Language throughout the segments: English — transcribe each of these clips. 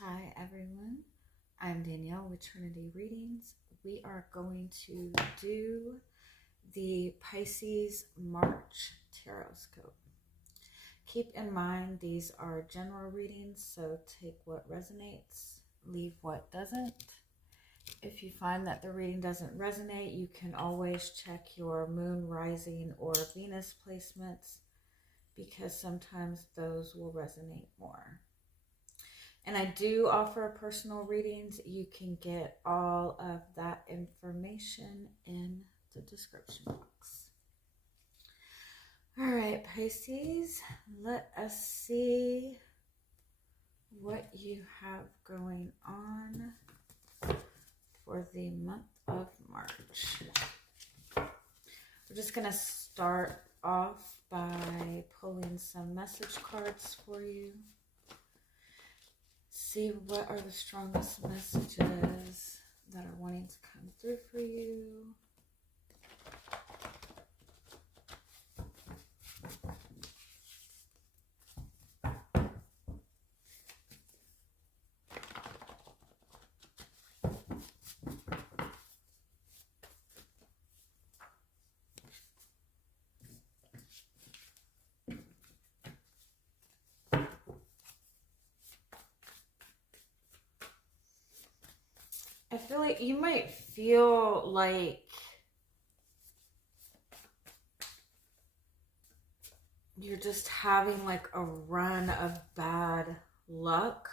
Hi everyone, I'm Danielle with Trinity Readings. We are going to do the Pisces March Tarotscope. Keep in mind these are general readings, so take what resonates, leave what doesn't. If you find that the reading doesn't resonate, you can always check your moon, rising, or Venus placements because sometimes those will resonate more. And I do offer personal readings. You can get all of that information in the description box. All right, Pisces, let us see what you have going on for the month of March. We're just going to start off by pulling some message cards for you. See what are the strongest messages that are wanting to come through for you. I feel like you might feel like you're just having like a run of bad luck.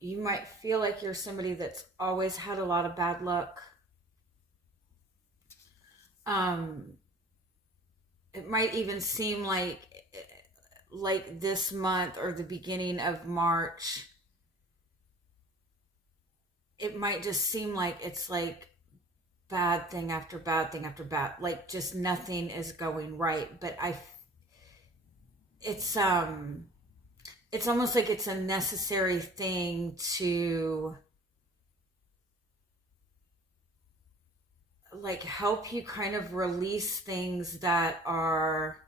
You might feel like you're somebody that's always had a lot of bad luck. It might even seem like this month or the beginning of March, it might just seem like it's like bad thing after bad thing after bad, like just nothing is going right. But it's almost like it's a necessary thing to like help you kind of release things that are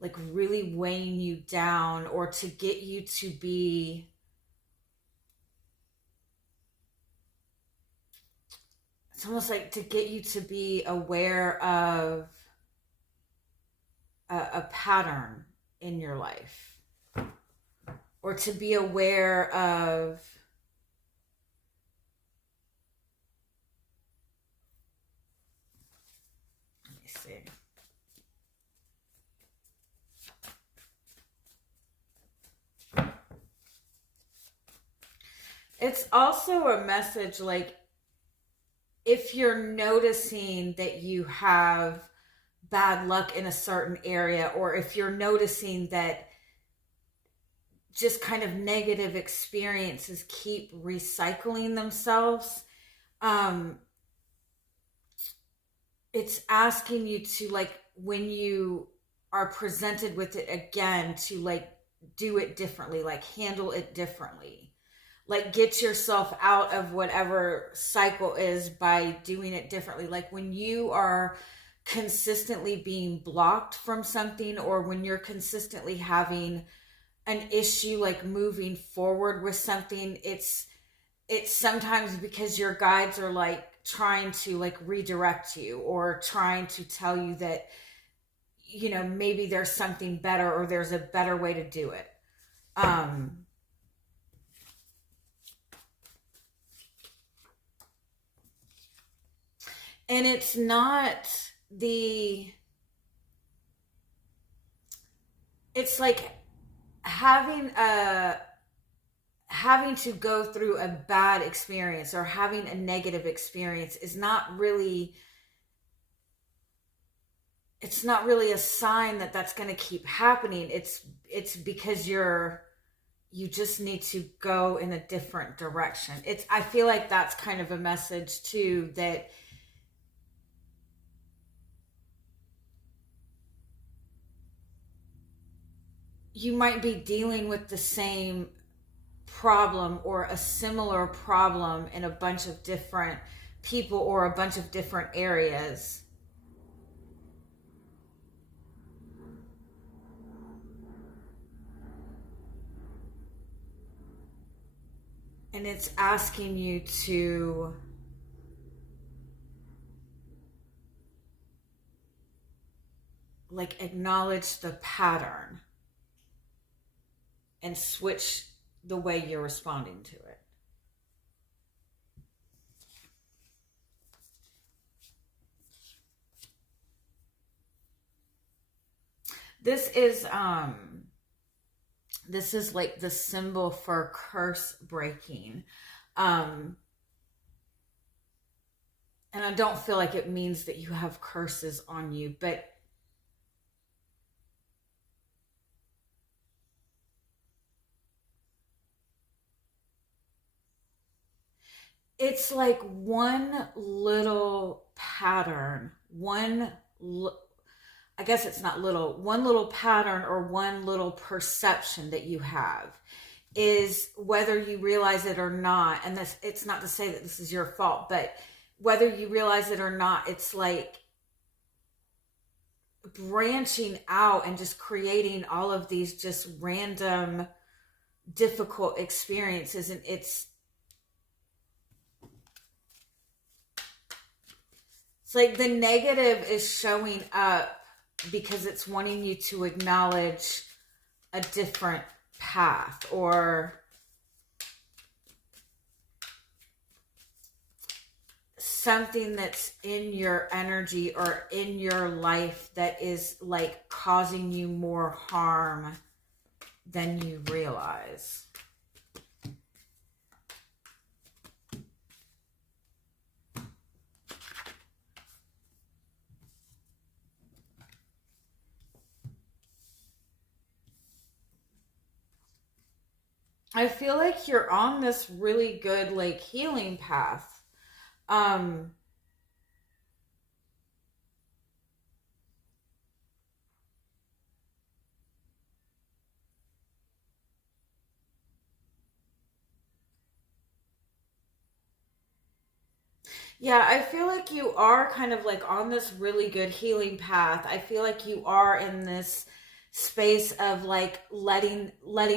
like really weighing you down, or to get you to be it's almost like to get you to be aware of a pattern in your life, or to be aware of let me see. It's also a message like if you're noticing that you have bad luck in a certain area, or if you're noticing that just kind of negative experiences keep recycling themselves, it's asking you to, like, when you are presented with it again, to like do it differently, like handle it differently. Like get yourself out of whatever cycle is by doing it differently. Like when you are consistently being blocked from something, or when you're consistently having an issue like moving forward with something, it's sometimes because your guides are like trying to like redirect you, or trying to tell you that, you know, maybe there's something better, or there's a better way to do it. And it's not it's like having to go through a bad experience, or having a negative experience is not really, it's not really a sign that that's going to keep happening. It's because you just need to go in a different direction. I feel like that's kind of a message too, that you might be dealing with the same problem or a similar problem in a bunch of different people or a bunch of different areas. And it's asking you to like acknowledge the pattern and switch the way you're responding to it. This is like the symbol for curse breaking. And I don't feel like it means that you have curses on you, but it's like one little pattern, I guess it's not little, one little pattern or one little perception that you have is, whether you realize it or not, and this, it's not to say that this is your fault, but whether you realize it or not, it's like branching out and just creating all of these just random difficult experiences. And it's like the negative is showing up because it's wanting you to acknowledge a different path, or something that's in your energy or in your life that is like causing you more harm than you realize. I feel like you're on this really good like healing path. Um yeah, I feel like you are kind of like on this really good healing path. I feel like you are in this space of like letting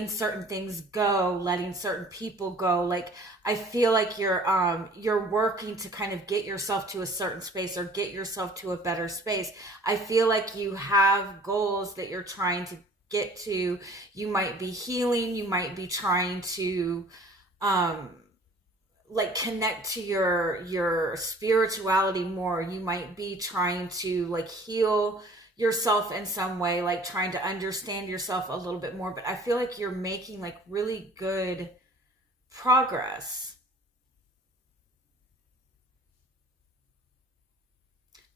certain things go, letting certain people go. Like I feel like you're working to kind of get yourself to a certain space or get yourself to a better space. I feel like you have goals that you're trying to get to. You might be healing, you might be trying to um like connect to your spirituality more. You might be trying to like heal yourself in some way, like trying to understand yourself a little bit more. But I feel like you're making like really good progress.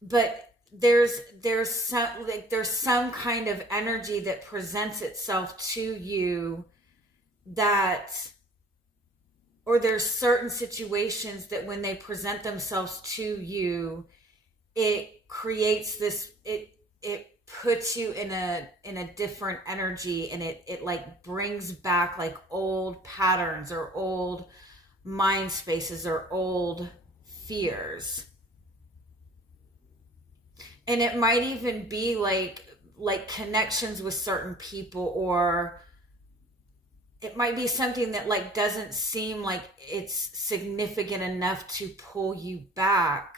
But there's some kind of energy that presents itself to you, that, or there's certain situations that when they present themselves to you, it creates this, it puts you in a different energy, and it like brings back like old patterns or old mind spaces or old fears. And it might even be like connections with certain people, or it might be something that like doesn't seem like it's significant enough to pull you back,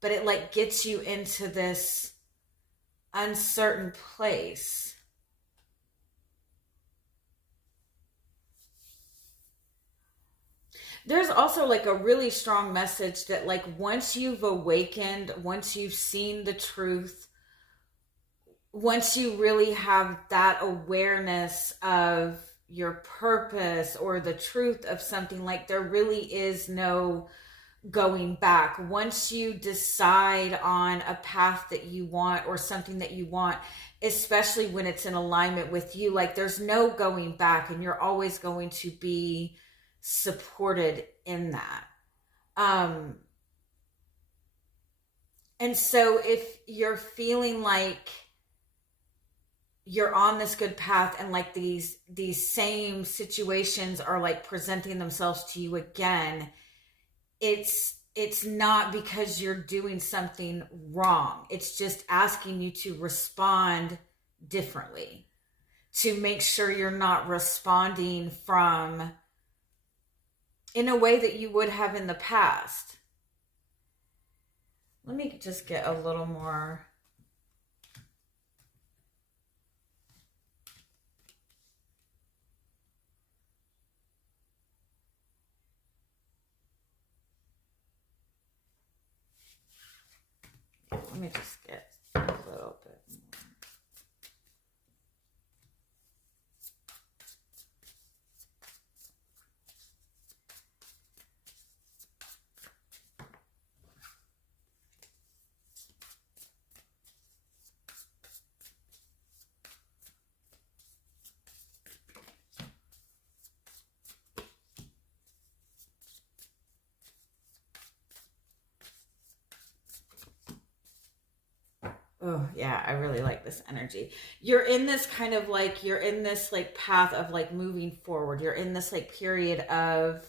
but it like gets you into this uncertain place. There's also like a really strong message that like once you've awakened, once you've seen the truth, once you really have that awareness of your purpose or the truth of something, like there really is no going back. Once you decide on a path that you want or something that you want, especially when it's in alignment with you, like there's no going back, and you're always going to be supported in that. Um, and so if you're feeling like you're on this good path and like these same situations are like presenting themselves to you again, it's not because you're doing something wrong. It's just asking you to respond differently, to make sure you're not responding from in a way that you would have in the past. Let me just get a little more. Let me just get a little bit more. Oh, yeah, I really like this energy. You're in this kind of like, you're in this like path of like moving forward. You're in this like period of,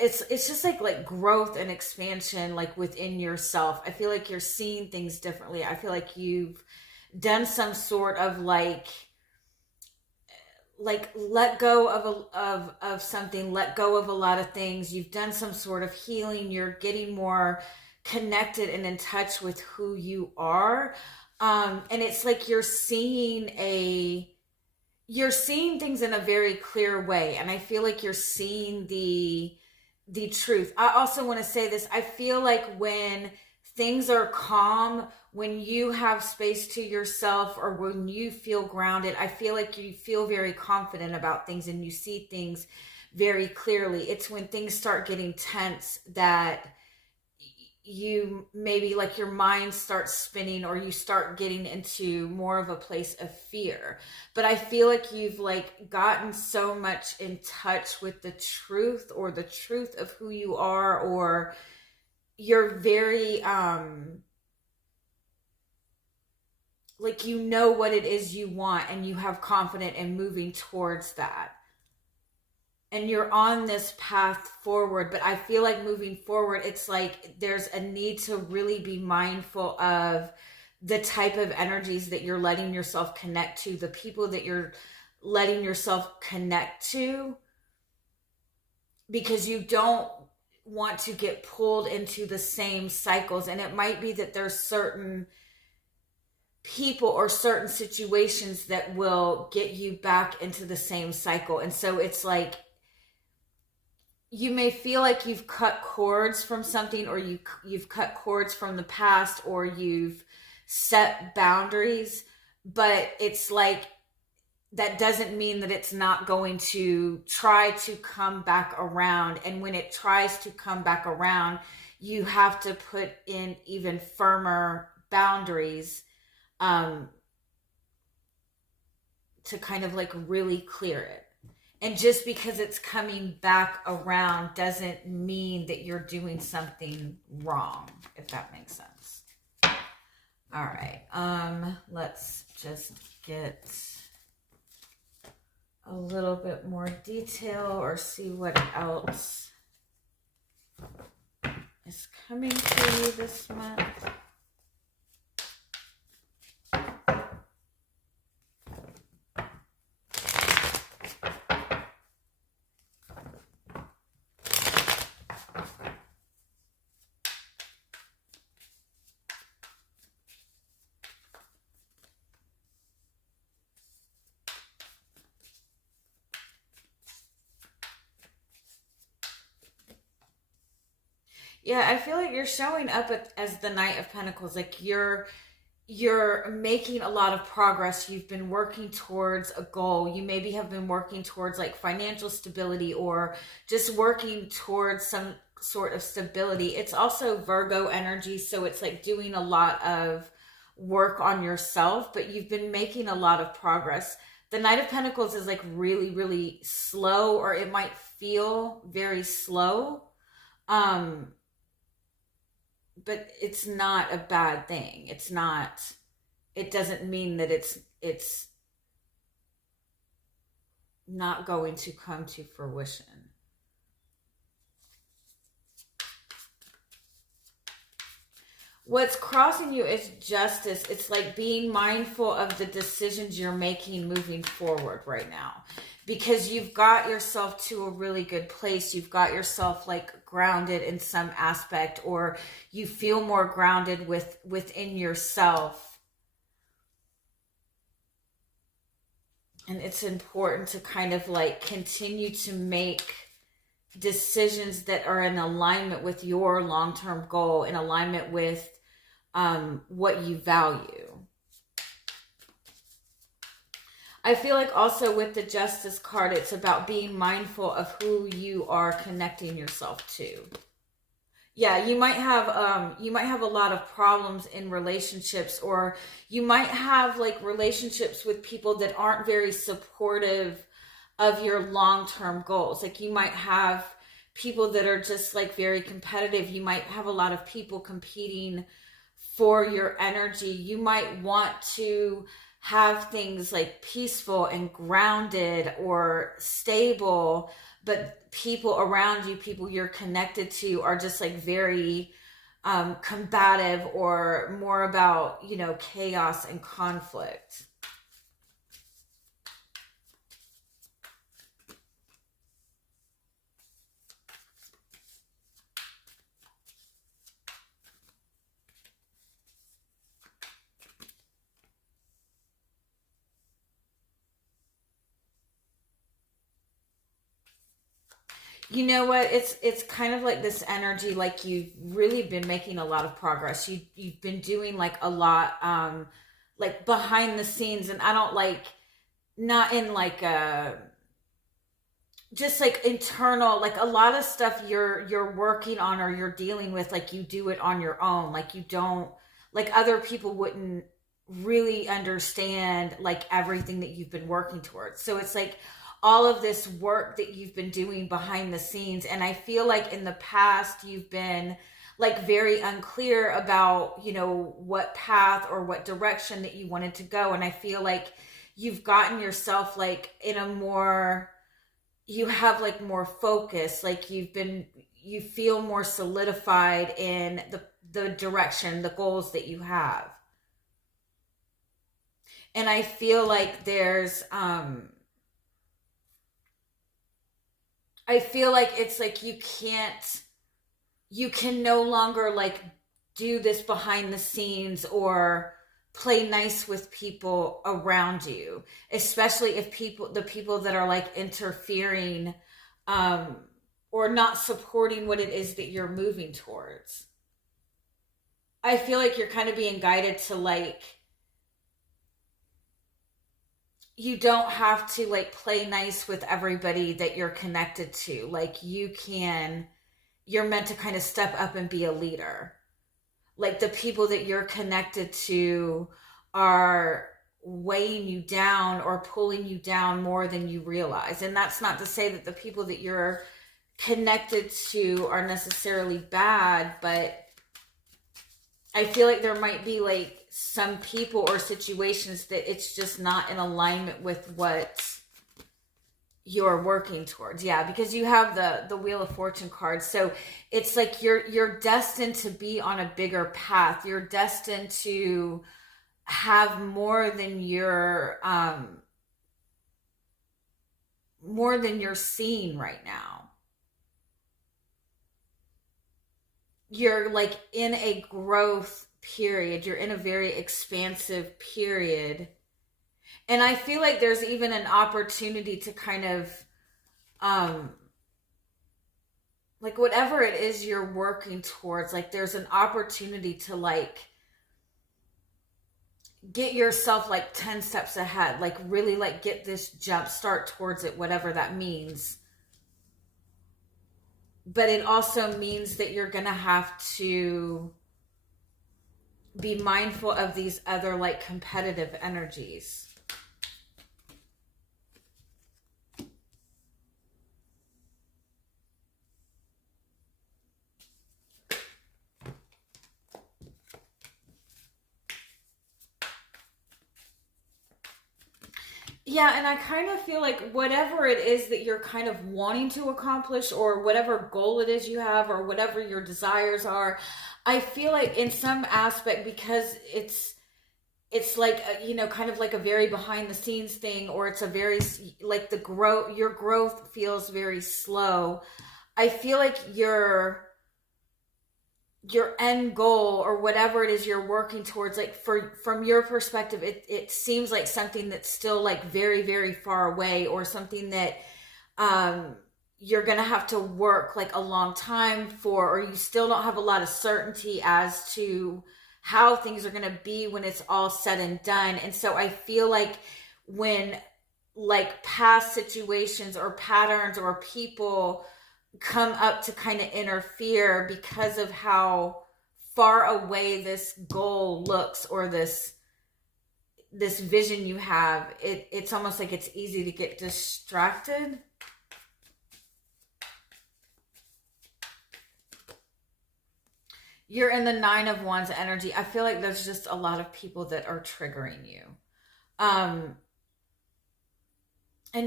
it's just like growth and expansion like within yourself. I feel like you're seeing things differently. I feel like you've done some sort of like let go of something, let go of a lot of things. You've done some sort of healing. You're getting more connected and in touch with who you are. And it's like you're seeing things in a very clear way. And I feel like you're seeing the truth. I also want to say this. I feel like when things are calm, when you have space to yourself, or when you feel grounded, I feel like you feel very confident about things and you see things very clearly. It's when things start getting tense that you maybe like your mind starts spinning, or you start getting into more of a place of fear. But I feel like you've like gotten so much in touch with the truth, or the truth of who you are, or you're very like you know what it is you want, and you have confidence in moving towards that. And you're on this path forward. But I feel like moving forward, it's like there's a need to really be mindful of the type of energies that you're letting yourself connect to, the people that you're letting yourself connect to, because you don't want to get pulled into the same cycles. And it might be that there's certain people or certain situations that will get you back into the same cycle. And so it's like you may feel like you've cut cords from something, or you've cut cords from the past, or you've set boundaries, but it's like that doesn't mean that it's not going to try to come back around. And when it tries to come back around, you have to put in even firmer boundaries to kind of like really clear it. And just because it's coming back around doesn't mean that you're doing something wrong, if that makes sense. All right. Let's just get a little bit more detail, or see what else is coming to you this month. Yeah, I feel like you're showing up as the Knight of Pentacles. Like you're making a lot of progress. You've been working towards a goal. You maybe have been working towards like financial stability, or just working towards some sort of stability. It's also Virgo energy, so it's like doing a lot of work on yourself, but you've been making a lot of progress. The Knight of Pentacles is like really, really slow, or it might feel very slow. But it's not a bad thing. It's not, it doesn't mean that it's not going to come to fruition. What's crossing you is justice. It's like being mindful of the decisions you're making moving forward right now. Because you've got yourself to a really good place. You've got yourself like grounded in some aspect, or you feel more grounded within yourself. And it's important to kind of like continue to make decisions that are in alignment with your long-term goal, in alignment with what you value. I feel like also with the Justice card, it's about being mindful of who you are connecting yourself to. Yeah, you might have a lot of problems in relationships, or you might have like relationships with people that aren't very supportive of your long-term goals. Like you might have people that are just like very competitive. You might have a lot of people competing for your energy. You might want to have things like peaceful and grounded or stable, but people around you, people you're connected to, are just like very combative, or more about, you know, chaos and conflict. You know what? It's kind of like this energy, like you've really been making a lot of progress. You've been doing like a lot, like behind the scenes, and I don't like, not in like a, just like internal, like a lot of stuff you're working on or you're dealing with, like you do it on your own. Like you don't, like other people wouldn't really understand like everything that you've been working towards. So it's like all of this work that you've been doing behind the scenes. And I feel like in the past you've been like very unclear about, you know, what path or what direction that you wanted to go. And I feel like you've gotten yourself like in a more, you have like more focus, like you feel more solidified in the direction, the goals that you have. And I feel like there's I feel like it's like you can no longer like do this behind the scenes or play nice with people around you, especially if the people that are like interfering or not supporting what it is that you're moving towards. I feel like you're kind of being guided to like, you don't have to like play nice with everybody that you're connected to. Like you're meant to kind of step up and be a leader. Like the people that you're connected to are weighing you down or pulling you down more than you realize. And that's not to say that the people that you're connected to are necessarily bad, but I feel like there might be like some people or situations that it's just not in alignment with what you're working towards. Yeah, because you have the Wheel of Fortune card. So it's like you're destined to be on a bigger path. You're destined to have more than you're seeing right now. You're like in a growth period. You're in a very expansive period. And I feel like there's even an opportunity to kind of like whatever it is you're working towards, like there's an opportunity to like get yourself like 10 steps ahead, like really like get this jump start towards it, whatever that means. But it also means that you're gonna have to be mindful of these other like competitive energies. Yeah, and I kind of feel like whatever it is that you're kind of wanting to accomplish, or whatever goal it is you have, or whatever your desires are, I feel like in some aspect, because it's like you know, kind of like a very behind the scenes thing, or it's a very like your growth feels very slow. I feel like your end goal, or whatever it is you're working towards, like from your perspective, it seems like something that's still like very, very far away, or something that um you're gonna have to work like a long time for, or you still don't have a lot of certainty as to how things are gonna be when it's all said and done. And so I feel like when like past situations or patterns or people come up to kind of interfere because of how far away this goal looks, or this vision you have, it's almost like it's easy to get distracted. You're in the Nine of Wands energy. I feel like there's just a lot of people that are triggering you. And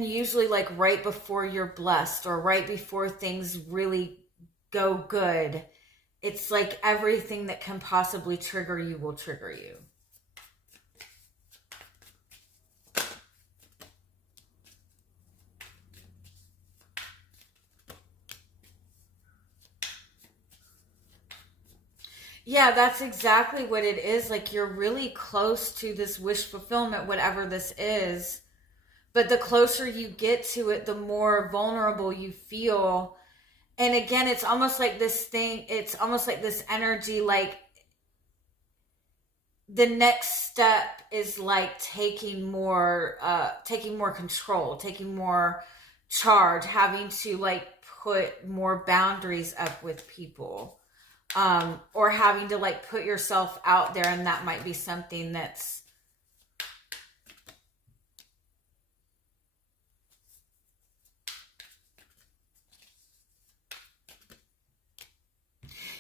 usually like right before you're blessed, or right before things really go good, it's like everything that can possibly trigger you will trigger you. Yeah, that's exactly what it is. Like you're really close to this wish fulfillment, whatever this is. But the closer you get to it, the more vulnerable you feel. And again, it's almost like this thing, it's almost like this energy, like the next step is like taking more control, taking more charge, having to like put more boundaries up with people. Or having to like put yourself out there, and that might be something that's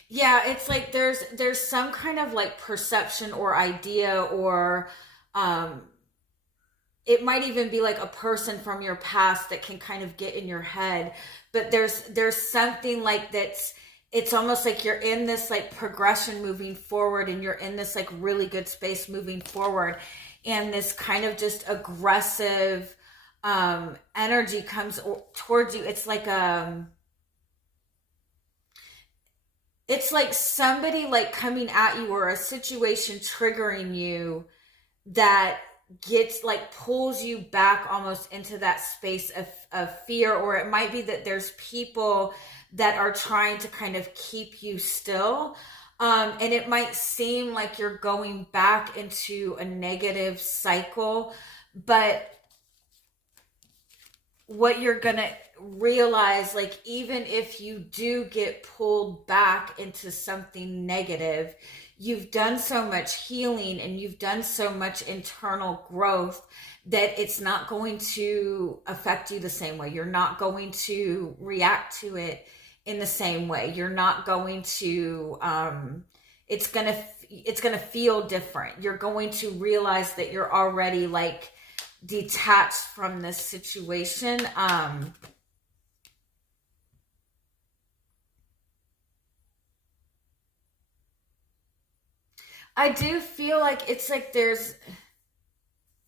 yeah, it's like there's some kind of like perception or idea, or um it might even be like a person from your past that can kind of get in your head. But there's something like that's, it's almost like you're in this like progression moving forward, and you're in this like really good space moving forward, and this kind of just aggressive energy comes towards you. It's like somebody like coming at you, or a situation triggering you, that gets like pulls you back almost into that space of fear. Or it might be that there's people that are trying to kind of keep you still. And it might seem like you're going back into a negative cycle, but what you're gonna realize, like even if you do get pulled back into something negative, you've done so much healing and you've done so much internal growth that it's not going to affect you the same way. You're not going to react to it in the same way. You're not going to it's gonna feel different. You're going to realize that you're already like detached from this situation. I do feel like it's like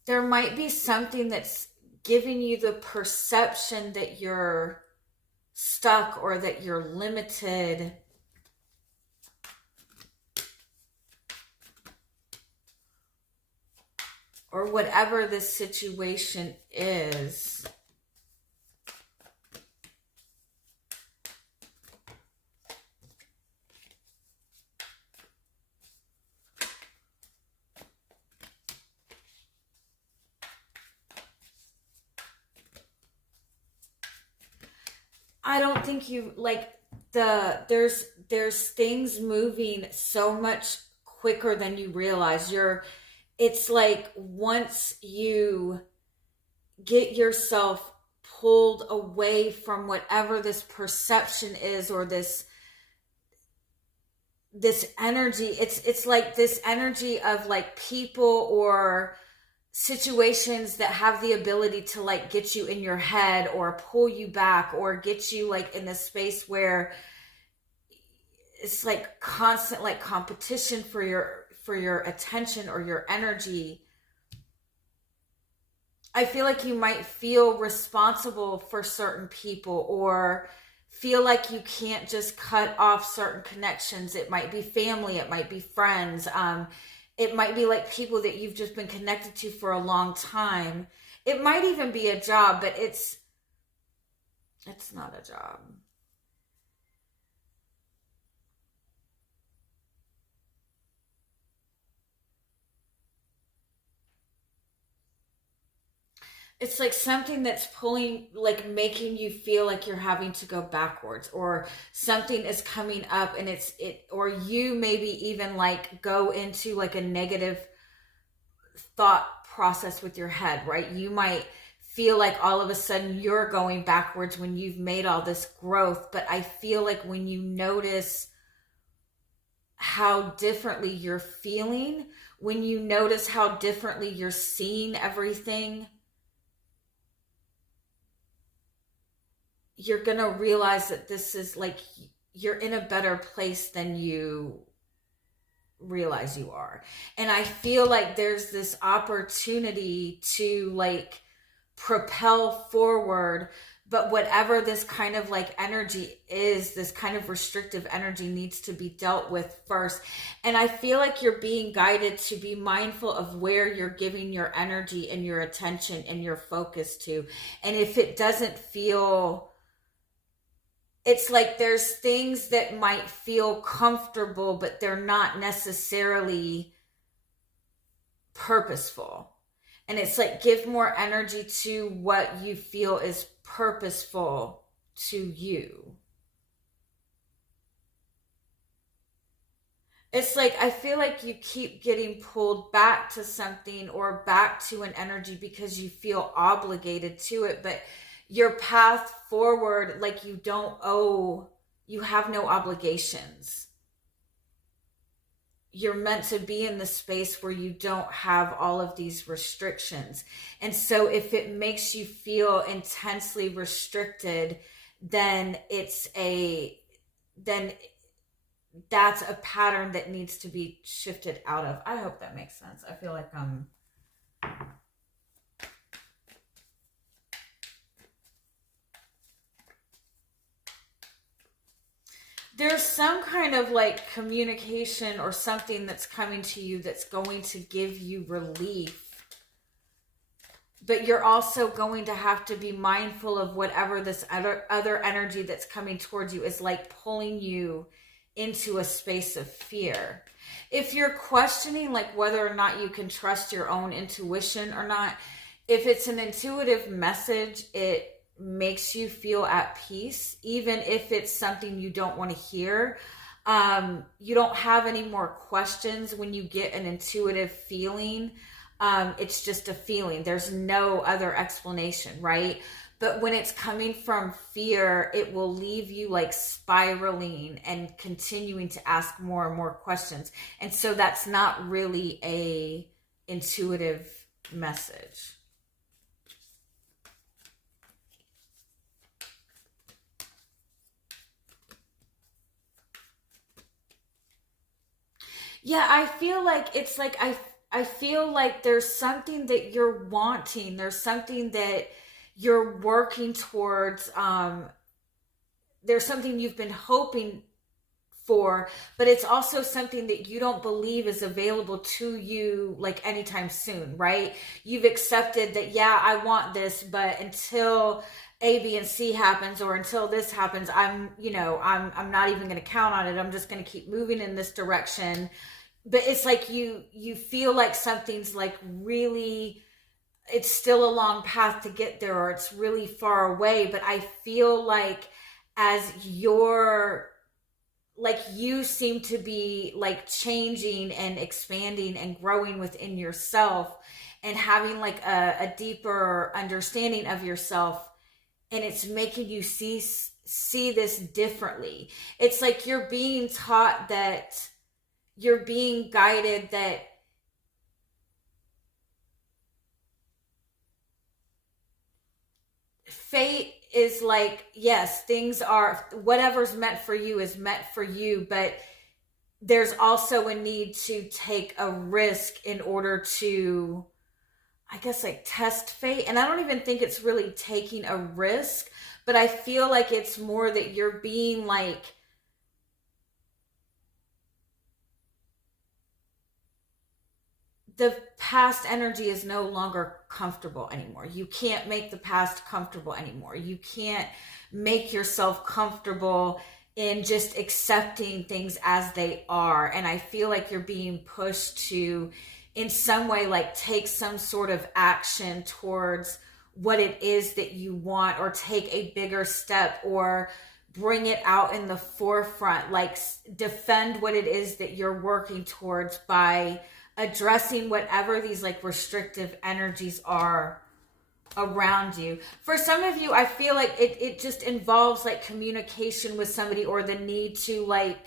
there might be something that's giving you the perception that you're stuck, or that you're limited, or whatever this situation is. I don't think you like there's things moving so much quicker than you realize. It's like once you get yourself pulled away from whatever this perception is, or this energy, it's like this energy of like people or situations that have the ability to like get you in your head, or pull you back, or get you like in this space where it's like constant like competition for your attention or your energy. I feel like you might feel responsible for certain people, or feel like you can't just cut off certain connections. It might be family, it might be friends, it might be like people that you've just been connected to for a long time. It might even be a job, but it's not a job. It's like something that's pulling, like making you feel like you're having to go backwards, or something is coming up and or you maybe even like go into like a negative thought process with your head, right? You might feel like all of a sudden you're going backwards when you've made all this growth. But I feel like when you notice how differently you're feeling, when you notice how differently you're seeing everything, you're going to realize that this is like, you're in a better place than you realize you are. And I feel like there's this opportunity to like propel forward, but whatever this kind of like energy is, this kind of restrictive energy needs to be dealt with first. And I feel like you're being guided to be mindful of where you're giving your energy and your attention and your focus to. And if it doesn't feel, it's like there's things that might feel comfortable, but they're not necessarily purposeful. And it's like, give more energy to what you feel is purposeful to you. It's like, I feel like you keep getting pulled back to something or back to an energy because you feel obligated to it, but your path forward, like you don't owe, you have no obligations. You're meant to be in the space where you don't have all of these restrictions. And so if it makes you feel intensely restricted, then that's a pattern that needs to be shifted out of. I hope that makes sense. I feel like there's some kind of like communication or something that's coming to you that's going to give you relief. But you're also going to have to be mindful of whatever this other energy that's coming towards you is like pulling you into a space of fear. If you're questioning like whether or not you can trust your own intuition or not, if it's an intuitive message, it makes you feel at peace, even if it's something you don't want to hear. You don't have any more questions when you get an intuitive feeling. It's just a feeling. There's no other explanation, right? But when it's coming from fear, it will leave you like spiraling and continuing to ask more and more questions. And so that's not really a intuitive message. Yeah, I feel like it's like I feel like there's something that you're wanting. There's something that you're working towards. There's something you've been hoping for, but it's also something that you don't believe is available to you like anytime soon, right? You've accepted that, yeah, I want this, but until A, B, and C happens, or until this happens, I'm not even going to count on it. I'm just going to keep moving in this direction. But it's like you feel like something's like really, it's still a long path to get there, or it's really far away. But I feel like as you seem to be like changing and expanding and growing within yourself and having like a deeper understanding of yourself, and it's making you see this differently. It's like you're being taught that, you're being guided that fate is like, yes, things are, whatever's meant for you is meant for you, but there's also a need to take a risk in order to, I guess, like test fate. And I don't even think it's really taking a risk, but I feel like it's more that you're being like, the past energy is no longer comfortable anymore. You can't make the past comfortable anymore. You can't make yourself comfortable in just accepting things as they are. And I feel like you're being pushed to, in some way, like take some sort of action towards what it is that you want, or take a bigger step, or bring it out in the forefront, like defend what it is that you're working towards by addressing whatever these like restrictive energies are around you. For some of you, I feel like it just involves like communication with somebody, or the need to like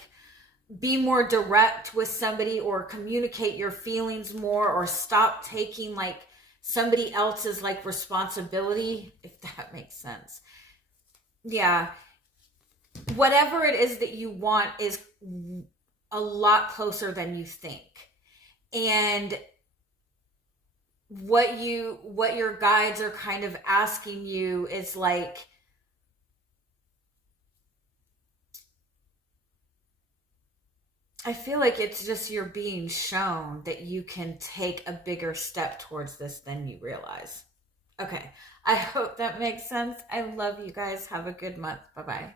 be more direct with somebody, or communicate your feelings more, or stop taking like somebody else's like responsibility, if that makes sense. Yeah. Whatever it is that you want is a lot closer than you think. And what your guides are kind of asking you is like, I feel like it's just you're being shown that you can take a bigger step towards this than you realize. Okay, I hope that makes sense. I love you guys. Have a good month. Bye-bye.